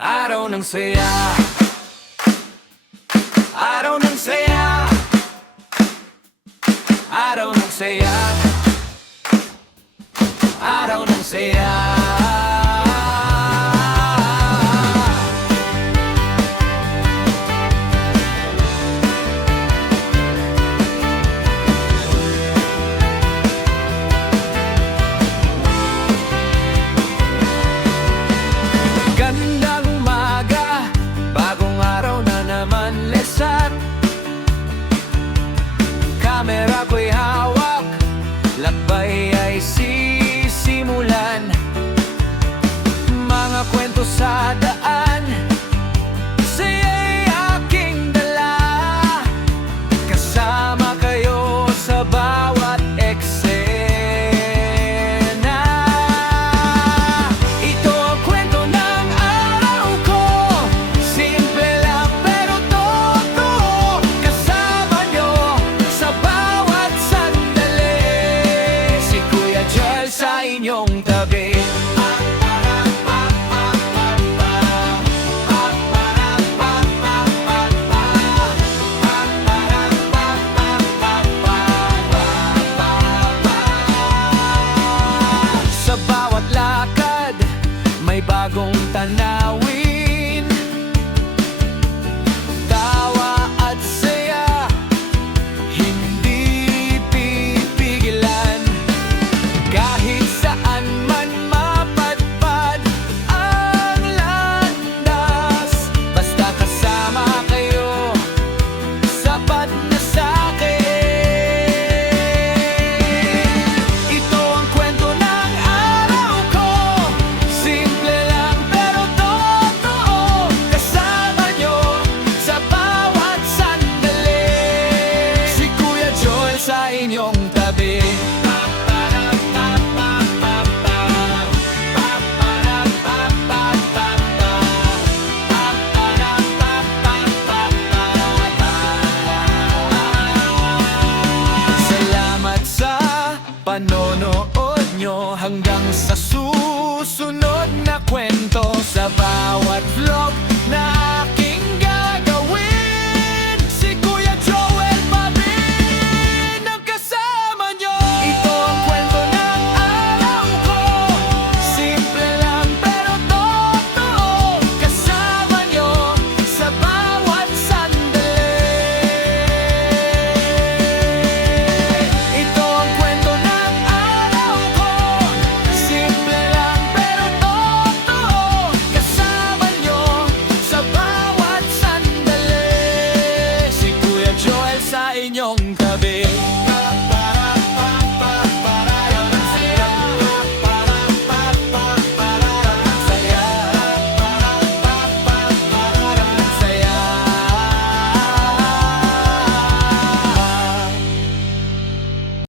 Araw ng saya, araw ng saya, araw ng saya, araw ng saya. Gandang umaga, bagong araw na naman lesat. Kamera ko'y hawak, lakbay ay sisimulan. Mga kwento sa daan, saya'y aking dala. Kasama kayo sa bawat eksena. Ito ang kwento ng araw ko, simple lang pero totoo. Kasama nyo sa bawat sandali, si Kuya Joel sa inyong tabi. Sa bawat lakad, may bagong tanawin. Tawa at saya, hindi pipigilan. Kahit saan man mapadpad ang landas, basta kasama kayo, sapat na sa'kin. Ito ang kwento ng araw ko, simple lang pero totoo. Kasama nyo sa bawat sandali, si Kuya Joel sa inyong tabi. Salamat sa panonood nyo, hanggang sa susunod na kwento. Sa bawat vlog na aking gagawin, si Kuya Joel pa rin ang kasama nyo. Ito ang kwento ng araw ko, simple lang pero totoo. Kasama nyo sa bawat sandali. Ito ang kwento ng araw ko, simple lang pero totoo. Kasama nyo sa bawat sandali, si Kuya Joel sa inyong tabi.